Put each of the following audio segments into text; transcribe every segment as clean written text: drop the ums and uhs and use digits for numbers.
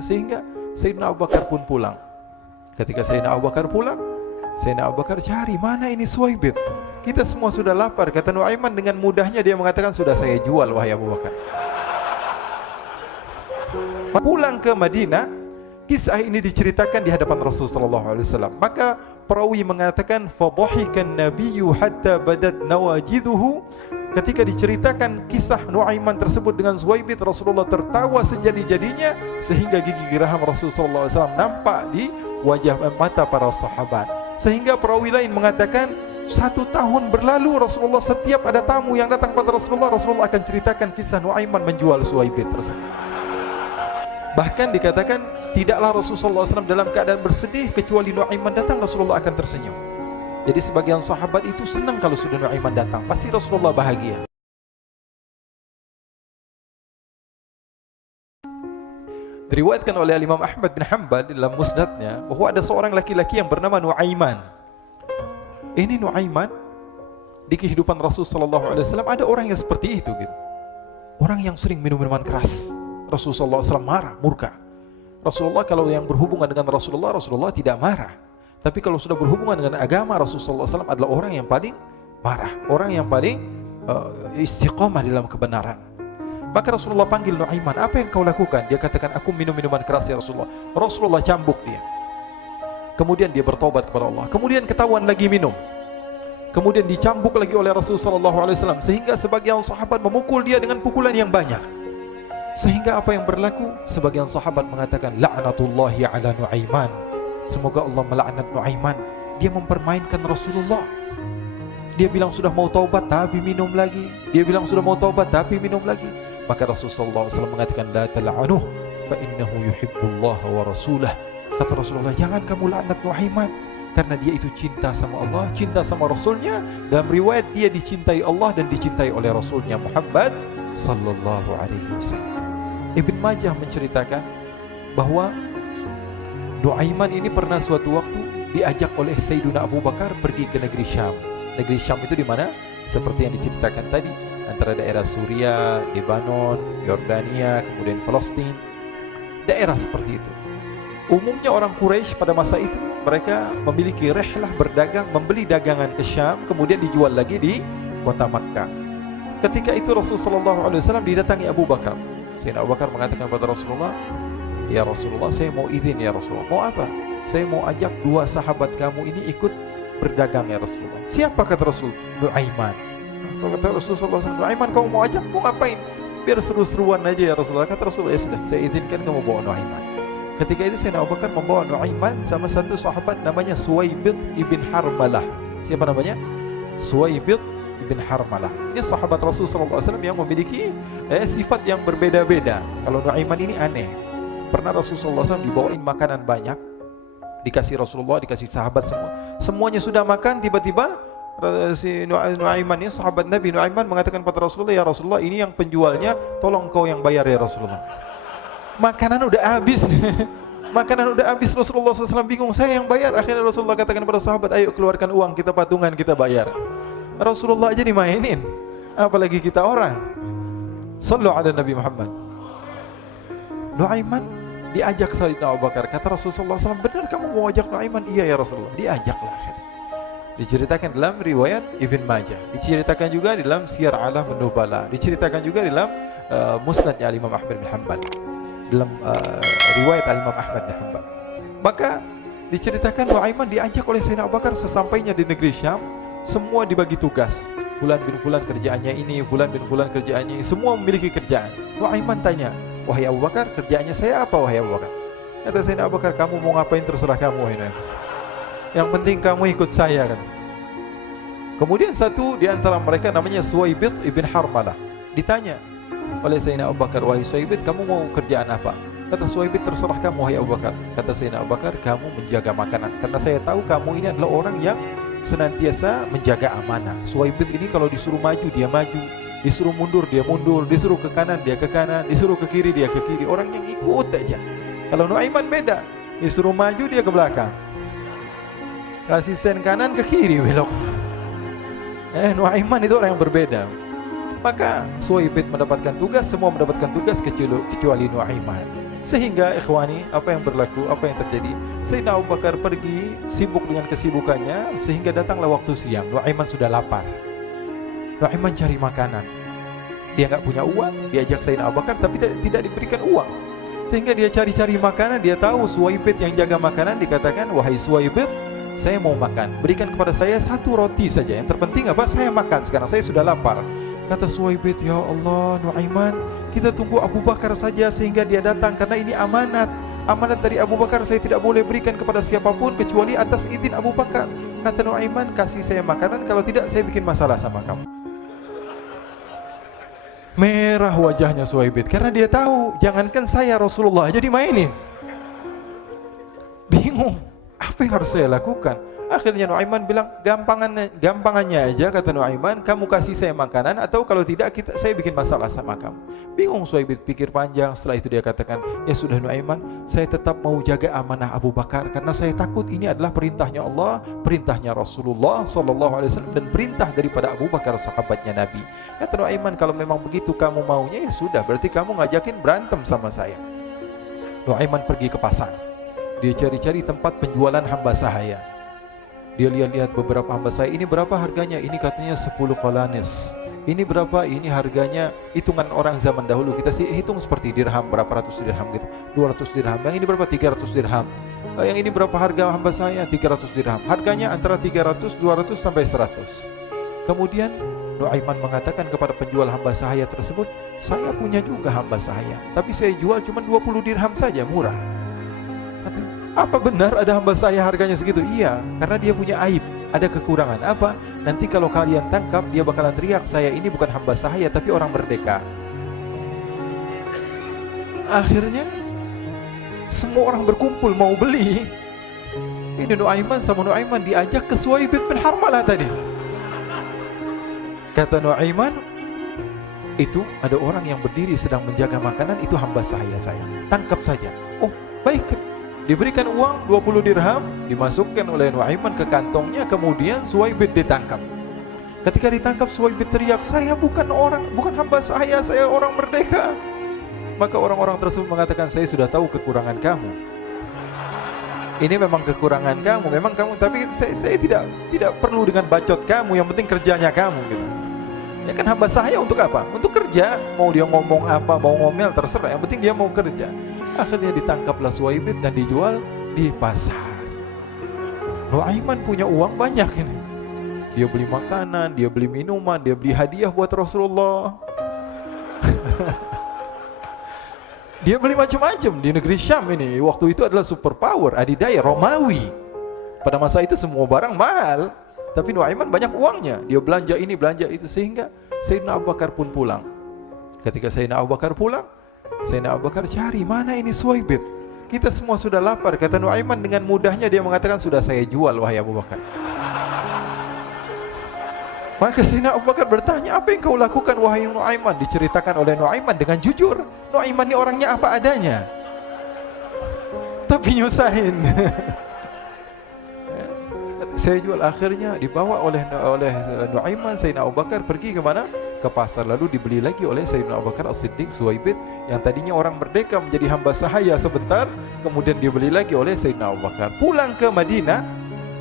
Sehingga Sayyidina Abu Bakar pun pulang. Ketika Sayyidina Abu Bakar pulang, Sayyidina Abu Bakar cari, mana ini Suwaibit? Kita semua sudah lapar. Kata Nuaiman dengan mudahnya dia mengatakan, sudah saya jual wahai Abu Bakar. Pulang ke Madinah, kisah ini diceritakan di hadapan Rasulullah SAW. Maka perawi mengatakan, fadhahikan nabiyyu hatta badat nawajiduhu. Ketika diceritakan kisah Nuaiman tersebut dengan Suwaibit, Rasulullah tertawa sejadi-jadinya sehingga gigi geraham Rasulullah SAW nampak di wajah mata para sahabat. Sehingga perawi lain mengatakan 1 tahun berlalu Rasulullah setiap ada tamu yang datang pada Rasulullah akan ceritakan kisah Nuaiman menjual Suwaibit tersebut. Bahkan dikatakan tidaklah Rasulullah SAW dalam keadaan bersedih kecuali Nuaiman datang Rasulullah akan tersenyum. Jadi sebagian sahabat itu senang kalau sudah Nuaiman datang, pasti Rasulullah bahagia. Diriwayatkan oleh Imam Ahmad bin Hanbal dalam musnadnya bahwa ada seorang laki-laki yang bernama Nuaiman. Ini Nuaiman di kehidupan Rasulullah SAW ada orang yang seperti itu gitu. Orang yang sering minum minuman keras. Rasulullah SAW marah, murka. Rasulullah kalau yang berhubungan dengan Rasulullah tidak marah. Tapi kalau sudah berhubungan dengan agama, Rasulullah SAW adalah orang yang paling marah, orang yang paling istiqomah dalam kebenaran. Maka Rasulullah panggil Nuaiman, apa yang kau lakukan? Dia katakan, aku minum minuman keras ya Rasulullah. Rasulullah cambuk dia. Kemudian dia bertobat kepada Allah. Kemudian ketahuan lagi minum. Kemudian dicambuk lagi oleh Rasulullah SAW. Sehingga sebagian sahabat memukul dia dengan pukulan yang banyak. Sehingga apa yang berlaku? Sebagian sahabat mengatakan, la'natullahi ala Nuaiman. Semoga Allah melaknat Nuaiman. Dia mempermainkan Rasulullah. Dia bilang sudah mau taubat tapi minum lagi. Dia bilang sudah mau taubat tapi minum lagi. Maka Rasulullah SAW mengatakan, la tal'anuh fa innahu yuhibbullaha wa rasulah. Kata Rasulullah, jangan kamu laknat Nuaiman, karena dia itu cinta sama Allah, cinta sama Rasulnya. Dalam riwayat dia dicintai Allah dan dicintai oleh Rasulnya Muhammad sallallahu alaihi wasallam. Ibn Majah menceritakan bahwa Nuaiman ini pernah suatu waktu diajak oleh Sayyidina Abu Bakar pergi ke negeri Syam. Negeri Syam itu di mana? Seperti yang diceritakan tadi, antara daerah Suria, Lebanon, Yordania, kemudian Palestina. Daerah seperti itu. Umumnya orang Quraisy pada masa itu mereka memiliki rihlah berdagang, membeli dagangan ke Syam, kemudian dijual lagi di kota Makkah. Ketika itu Rasulullah SAW didatangi Abu Bakar. Sayyidina Abu Bakar mengatakan kepada Rasulullah, ya Rasulullah, saya mau izin ya Rasulullah. Mau apa? Saya mau ajak 2 sahabat kamu ini ikut berdagang ya Rasulullah. Siapa kata Rasul? Nuaiman. Kata Rasulullah SAW, Nuaiman kamu mau ajak? Mau ngapain? Biar seru-seruan aja ya Rasulullah. Kata Rasulullah, ya sudah, saya izinkan kamu bawa Nuaiman. Ketika itu Sayyidina Abu Bakar membawa Nuaiman sama satu sahabat namanya Suwaibit ibn Harmalah. Siapa namanya? Suwaibit ibn Harmalah. Ini sahabat Rasulullah SAW yang memiliki sifat yang berbeda-beda. Kalau Nuaiman ini aneh. Pernah Rasulullah SAW dibawain makanan banyak, dikasih Rasulullah, dikasih sahabat semua. Semuanya sudah makan, tiba-tiba si Nuaiman ini, sahabat Nabi Nuaiman mengatakan kepada Rasulullah, ya Rasulullah, ini yang penjualnya, tolong kau yang bayar ya Rasulullah. Makanan udah habis. Makanan udah habis, Rasulullah SAW bingung, saya yang bayar. Akhirnya Rasulullah katakan kepada sahabat, ayo keluarkan uang, kita patungan, kita bayar. Rasulullah aja dimainin, apalagi kita orang. Sallu ala Nabi Muhammad. Nuaiman diajak Sayyidina Abu Bakar. Kata Rasulullah SAW, benar kamu mau ajak Nuaiman? Iya ya Rasulullah. Diajaklah akhirnya. Diceritakan dalam riwayat Ibn Majah, diceritakan juga dalam Siyar A'lam An-Nubala, diceritakan juga dalam musnadnya Imam Ahmad bin Hanbal, dalam riwayat Imam Ahmad bin Hanbal. Maka diceritakan Nuaiman diajak oleh Sayyidina Abu Bakar. Sesampainya di negeri Syam, semua dibagi tugas. Fulan bin Fulan kerjaannya ini, Fulan bin Fulan kerjaannya ini, semua memiliki kerjaan. Nuaiman tanya, wahai Abu Bakar, kerjaannya saya apa wahai Abu Bakar? Kata Sayyidina Abu Bakar, kamu mau ngapain terserah kamu wahai Nuaiman. Yang penting kamu ikut saya kan. Kemudian satu di antara mereka namanya Suwaibit ibn Harmalah. Ditanya oleh Sayyidina Abu Bakar, wahai Suwaibit, kamu mau kerjaan apa? Kata Suwaibit, terserah kamu wahai Abu Bakar. Kata Sayyidina Abu Bakar, kamu menjaga makanan, karena saya tahu kamu ini adalah orang yang senantiasa menjaga amanah. Suwaibit ini kalau disuruh maju dia maju, disuruh mundur dia mundur, disuruh ke kanan dia ke kanan, disuruh ke kiri dia ke kiri. Orang yang ikut aja. Kalau Nuaiman beda, disuruh maju dia ke belakang, kasih sen kanan ke kiri belok. Nuaiman itu orang yang berbeda. Maka Suwaibit mendapatkan tugas, semua mendapatkan tugas kecuali Nuaiman. Sehingga ikhwani, apa yang berlaku, apa yang terjadi? Sayyidina Abu Bakar pergi sibuk dengan kesibukannya, sehingga datanglah waktu siang. Nuaiman sudah lapar. Nuaiman cari makanan. Dia nggak punya uang, diajak Sayyidina Abu Bakar tapi tidak diberikan uang. Sehingga dia cari-cari makanan, dia tahu Suwaibit yang jaga makanan, dikatakan, "Wahai Suwaibit, saya mau makan, berikan kepada saya satu roti saja. Yang terpenting apa? Saya makan sekarang, saya sudah lapar." Kata Suwaibit, "Ya Allah, Nuaiman, kita tunggu Abu Bakar saja sehingga dia datang, karena ini amanat. Amanat dari Abu Bakar, saya tidak boleh berikan kepada siapapun kecuali atas izin Abu Bakar." Kata Nuaiman, "Kasih saya makanan, kalau tidak saya bikin masalah sama kamu." Merah wajahnya Suwaibit karena dia tahu, jangankan saya, Rasulullah aja dimainin. Bingung, apa yang harus saya lakukan? Akhirnya Nuaiman bilang, gampangannya aja, kata Nuaiman, kamu kasih saya makanan, atau kalau tidak saya bikin masalah sama kamu. Bingung Suwaibit, pikir panjang. Setelah itu dia katakan, ya sudah Nuaiman, saya tetap mau jaga amanah Abu Bakar, karena saya takut ini adalah perintahnya Allah, perintahnya Rasulullah SAW, dan perintah daripada Abu Bakar, sahabatnya Nabi. Kata Nuaiman, kalau memang begitu kamu maunya, ya sudah, berarti kamu ngajakin berantem sama saya. Nuaiman pergi ke pasar. Dia cari-cari tempat penjualan hamba sahaya. Dia lihat-lihat beberapa hamba sahaya. Ini berapa harganya? Ini katanya 10 qalanis. Ini berapa? Ini harganya, hitungan orang zaman dahulu, kita sih hitung seperti dirham, berapa ratus dirham gitu, 200 dirham. Yang ini berapa? 300 dirham. Yang ini berapa harga hamba sahaya? 300 dirham. Harganya antara 300, 200 sampai 100. Kemudian Nuaiman mengatakan kepada penjual hamba sahaya tersebut, saya punya juga hamba sahaya, tapi saya jual cuma 20 dirham saja, murah. Apa benar ada hamba saya harganya segitu? Iya, karena dia punya aib, ada kekurangan. Apa? Nanti kalau kalian tangkap, dia bakalan teriak, saya ini bukan hamba sahaya tapi orang merdeka. Akhirnya semua orang berkumpul mau beli. Ini Nuaiman sama Nuaiman diajak ke Suwaibit bin Harmalah tadi. Kata Nuaiman, itu ada orang yang berdiri sedang menjaga makanan, itu hamba saya, tangkap saja. Oh baik. Diberikan uang 20 dirham, dimasukkan oleh Nuaiman ke kantongnya, kemudian Suwaibit ditangkap. Ketika ditangkap, Suwaibit teriak, saya bukan hamba saya orang merdeka. Maka orang-orang tersebut mengatakan, saya sudah tahu kekurangan kamu. Ini memang kekurangan kamu, memang kamu, tapi saya tidak perlu dengan bacot kamu, yang penting kerjanya kamu gitu. Ya kan hamba saya untuk apa? Untuk kerja. Mau dia ngomong apa, mau ngomel terserah, yang penting dia mau kerja. Akhirnya ditangkaplah Suwaibit dan dijual di pasar. Nuaiman punya uang banyak ini. Dia beli makanan, dia beli minuman, dia beli hadiah buat Rasulullah. Dia beli macam-macam di negeri Syam ini. Waktu itu adalah superpower, adidaya Romawi. Pada masa itu semua barang mahal, tapi Nuaiman banyak uangnya. Dia belanja ini, belanja itu, sehingga Sayyidina Abu Bakar pun pulang. Ketika Sayyidina Abu Bakar pulang, Sayyidina Abu Bakar cari, mana ini Suwaibit? Kita semua sudah lapar. Kata Nuaiman dengan mudahnya dia mengatakan, sudah saya jual wahai Abu Bakar. Maka Sayyidina Abu Bakar bertanya, apa yang kau lakukan wahai Nuaiman? Diceritakan oleh Nuaiman dengan jujur. Nuaiman ini orangnya apa adanya, tapi nyusahin. Saya jual. Akhirnya dibawa oleh Nuaiman, Sayyidina Abu Bakar pergi ke mana? Ke pasar, lalu dibeli lagi oleh Sayyidina Abu Bakar As-Siddiq. Suwaibit yang tadinya orang merdeka menjadi hamba sahaya sebentar, kemudian dibeli lagi oleh Sayyidina Abu Bakar. Pulang ke Madinah,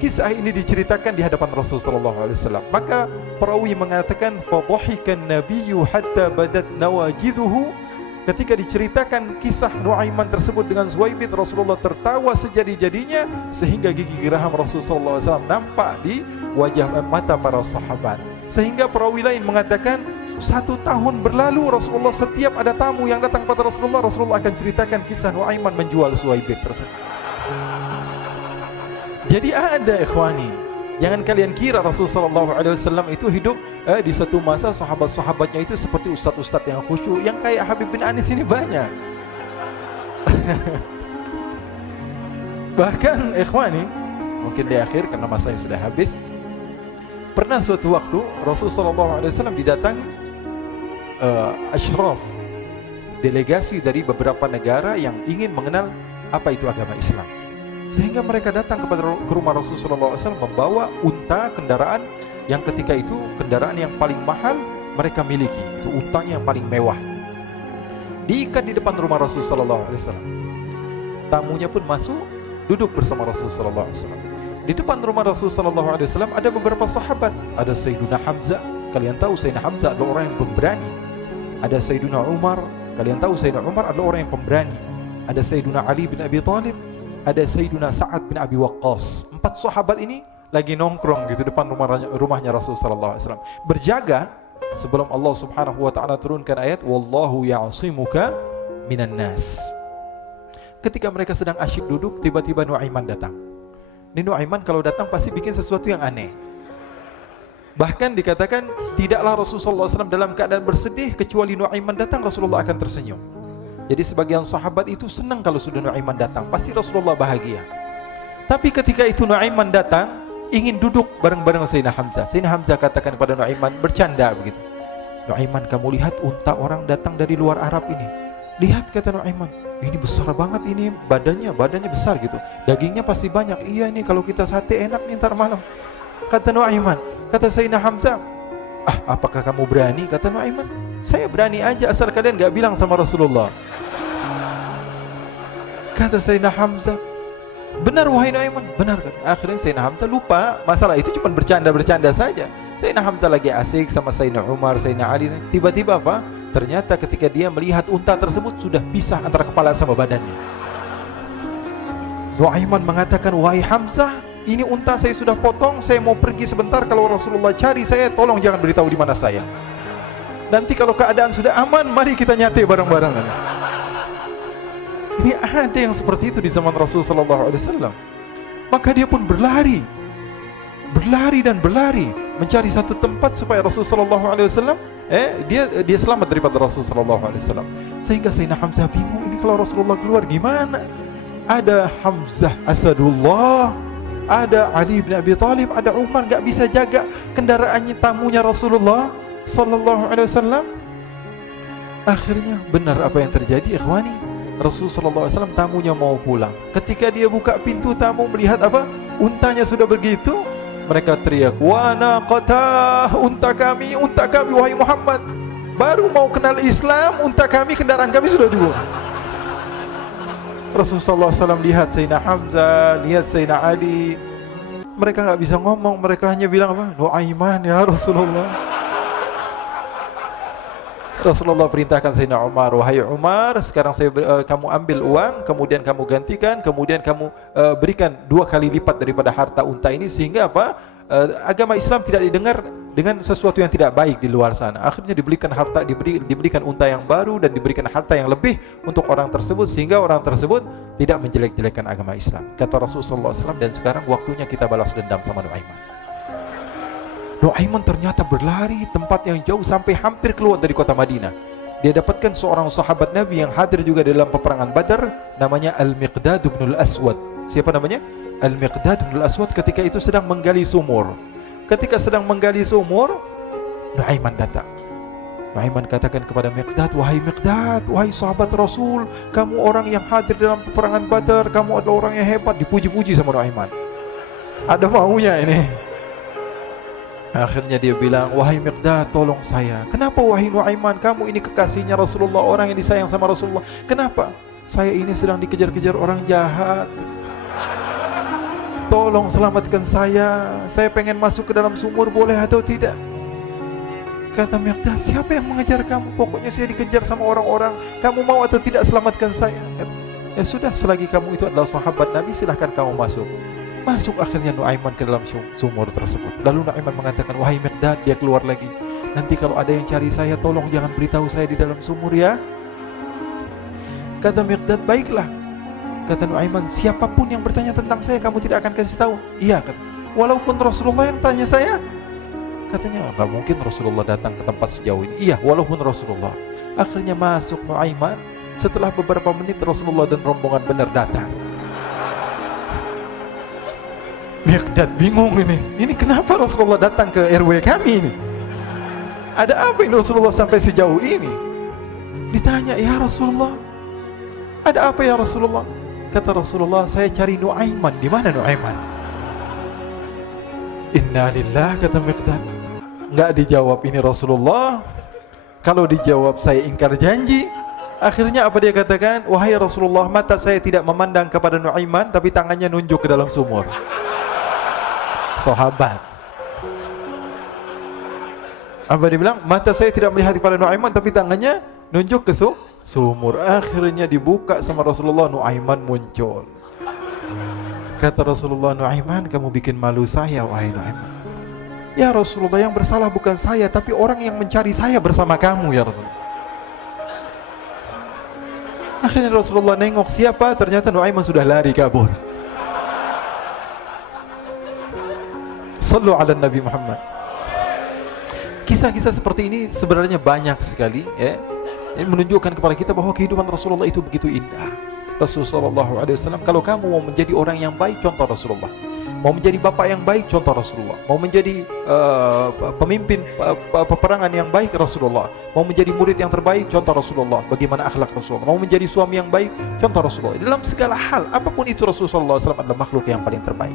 kisah ini diceritakan di hadapan Rasulullah SAW. Maka perawi mengatakan, fadhahikan nabiyyu hatta badat nawajiduhu. Ketika diceritakan kisah Nuaiman tersebut dengan Suwaibit, Rasulullah tertawa sejadi-jadinya sehingga gigi geraham Rasulullah SAW nampak di wajah mata para sahabat. Sehingga perawi lain mengatakan 1 tahun berlalu, Rasulullah setiap ada tamu yang datang pada Rasulullah akan ceritakan kisah Nuaiman menjual Suwaibit tersebut. Jadi ada ikhwani, jangan kalian kira Rasulullah SAW itu hidup di satu masa sahabat-sahabatnya itu seperti ustaz-ustaz yang khusyuk, yang kayak Habib bin Anis ini banyak. Bahkan ikhwani, mungkin di akhir karena masanya sudah habis, pernah suatu waktu Rasulullah SAW didatangi asyraf, delegasi dari beberapa negara yang ingin mengenal apa itu agama Islam. Sehingga mereka datang ke rumah Rasulullah SAW membawa unta, kendaraan yang ketika itu kendaraan yang paling mahal mereka miliki, itu untanya yang paling mewah. diikat di depan rumah Rasul sallallahu alaihi wasallam. Tamunya pun masuk, duduk bersama Rasul sallallahu alaihi wasallam. Di depan rumah Rasul sallallahu alaihi wasallam ada beberapa sahabat. Ada Sayyiduna Hamzah. Kalian tahu Sayyidina Hamzah adalah orang yang pemberani. Ada Sayyiduna Umar. Kalian tahu Sayyidina Umar adalah orang yang pemberani. Ada Sayyiduna Ali bin Abi Thalib. Ada Sayyiduna Sa'ad bin Abi Waqqas. 4 sahabat ini lagi nongkrong gitu depan rumahnya Rasul sallallahu alaihi wasallam, berjaga sebelum Allah Subhanahu wa taala turunkan ayat wallahu ya'simuka minan nas. Ketika mereka sedang asyik duduk, tiba-tiba Nuaiman datang. Ini Nuaiman kalau datang pasti bikin sesuatu yang aneh. Bahkan dikatakan tidaklah Rasulullah SAW dalam keadaan bersedih, kecuali Nuaiman datang Rasulullah akan tersenyum. Jadi sebagian sahabat itu senang kalau sudah Nuaiman datang, pasti Rasulullah bahagia. Tapi ketika itu Nuaiman datang, ingin duduk bareng-bareng Sayyidina Hamzah. Sayyidina Hamzah katakan kepada Nuaiman, bercanda begitu. Nuaiman, kamu lihat unta orang datang dari luar Arab ini. Lihat, kata Nuaiman, ini besar banget ini, badannya besar gitu. Dagingnya pasti banyak. Iya nih kalau kita sate enak nih ntar malam. Kata Nuaiman. Kata Sayyidina Hamzah, apakah kamu berani? Kata Nuaiman, saya berani aja asal kalian gak bilang sama Rasulullah. Kata Sayyidina Hamzah, benar wahai Nuaiman, benar kan? Akhirnya Sayyidina Hamzah lupa masalah itu, cuma bercanda-bercanda saja. Sayyidina Hamzah lagi asik sama Sayyidina Umar, Sayyidina Ali. Tiba-tiba apa? Ternyata ketika dia melihat unta tersebut sudah pisah antara kepala sama badannya. Nuaiman mengatakan, wahai Hamzah, ini unta saya sudah potong, saya mau pergi sebentar. Kalau Rasulullah cari saya, tolong jangan beritahu di mana saya. Nanti kalau keadaan sudah aman, mari kita nyate bareng-bareng. Ini ada yang seperti itu di zaman Rasul sallallahu alaihi wasallam. Maka dia pun berlari dan berlari mencari satu tempat supaya Rasul sallallahu alaihi wasallam dia selamat daripada Rasul sallallahu alaihi wasallam. Sehingga Sayyidina Hamzah bingung, ini kalau Rasulullah keluar gimana? Ada Hamzah Asadullah, ada Ali bin Abi Thalib, ada Umar, gak bisa jaga kendaraannya tamunya Rasulullah sallallahu alaihi wasallam. Akhirnya benar apa yang terjadi, ikhwani. Rasul sallallahu alaihi wasallam tamunya mau pulang. Ketika dia buka pintu tamu melihat apa? Untanya sudah begitu. Mereka teriak, "Wa naqatah, unta kami wahai Muhammad. Baru mau kenal Islam, unta kami, kendaraan kami sudah dibuang." Rasul sallallahu alaihi wasallam lihat Sayyidina Hamzah, lihat Sayyidina Ali. Mereka enggak bisa ngomong, mereka hanya bilang apa? Nuaiman ya Rasulullah. Rasulullah perintahkan Sayyidina Umar, wahai Umar, sekarang kamu ambil uang, kemudian kamu gantikan, kemudian kamu berikan 2 kali lipat daripada harta unta ini, sehingga apa? Agama Islam tidak didengar dengan sesuatu yang tidak baik di luar sana. Akhirnya diberikan harta, diberikan unta yang baru dan diberikan harta yang lebih untuk orang tersebut, sehingga orang tersebut tidak menjelek-jelekan agama Islam. Kata Rasulullah SAW, dan sekarang waktunya kita balas dendam sama Nuaiman. Nuaiman ternyata berlari tempat yang jauh sampai hampir keluar dari kota Madinah. Dia dapatkan seorang sahabat Nabi yang hadir juga dalam peperangan Badar, namanya Al-Miqdad bin Al-Aswad. Siapa namanya? Al-Miqdad bin Al-Aswad ketika itu sedang menggali sumur. Ketika sedang menggali sumur, Nuaiman datang. Nuaiman katakan kepada Miqdad, wahai Miqdad, wahai sahabat Rasul, kamu orang yang hadir dalam peperangan Badar, kamu adalah orang yang hebat. Dipuji-puji sama Nuaiman. Ada maunya ini. Akhirnya dia bilang, wahai Miqdad, tolong saya. Kenapa wahai Nuaiman, kamu ini kekasihnya Rasulullah, orang yang disayang sama Rasulullah. Kenapa? Saya ini sedang dikejar-kejar orang jahat. Tolong selamatkan saya. Saya pengen masuk ke dalam sumur, boleh atau tidak? Kata Miqdad, siapa yang mengejar kamu? Pokoknya saya dikejar sama orang-orang. Kamu mau atau tidak selamatkan saya? Ya sudah, selagi kamu itu adalah sahabat Nabi, silahkan kamu masuk. Masuk akhirnya Nuaiman ke dalam sumur tersebut. Lalu Nuaiman mengatakan, wahai Miqdad, dia keluar lagi. Nanti kalau ada yang cari saya, tolong jangan beritahu saya di dalam sumur ya. Kata Miqdad, baiklah. Kata Nuaiman, siapapun yang bertanya tentang saya, kamu tidak akan kasih tahu. Iya, kata. Walaupun Rasulullah yang tanya saya. Katanya, enggak mungkin Rasulullah datang ke tempat sejauh ini. Iya, walaupun Rasulullah. Akhirnya masuk Nuaiman. Setelah beberapa menit Rasulullah dan rombongan benar datang. Miqdad bingung ini. Ini kenapa Rasulullah datang ke RW kami ini? Ada apa ini Rasulullah sampai sejauh ini? Ditanya, ya Rasulullah, ada apa ya Rasulullah? Kata Rasulullah, saya cari Nuaiman. Di mana Nuaiman? Inna lillah, kata Miqdad. Enggak dijawab ini Rasulullah. Kalau dijawab saya ingkar janji. Akhirnya apa dia katakan? Wahai Rasulullah, mata saya tidak memandang kepada Nuaiman, tapi tangannya nunjuk ke dalam sumur. Sahabat. Apa dia bilang? Mata saya tidak melihat kepada Nuaiman, tapi tangannya nunjuk ke sumur. Akhirnya dibuka sama Rasulullah, Nuaiman muncul. Kata Rasulullah, Nuaiman, kamu bikin malu saya, wahai Nuaiman. Ya Rasulullah, yang bersalah bukan saya, tapi orang yang mencari saya bersama kamu, ya Rasulullah. Akhirnya Rasulullah nengok, siapa? Ternyata Nuaiman sudah lari kabur. Sallu ala Nabi Muhammad. Kisah-kisah seperti ini sebenarnya banyak sekali, ya. Ini menunjukkan kepada kita bahwa kehidupan Rasulullah itu begitu indah. Rasulullah SAW, kalau kamu mau menjadi orang yang baik, contoh Rasulullah. Mau menjadi bapak yang baik, contoh Rasulullah. Mau menjadi pemimpin peperangan yang baik, Rasulullah. Mau menjadi murid yang terbaik, contoh Rasulullah. Bagaimana akhlak Rasulullah. Mau menjadi suami yang baik, contoh Rasulullah. Dalam segala hal, apapun itu, Rasulullah SAW adalah makhluk yang paling terbaik.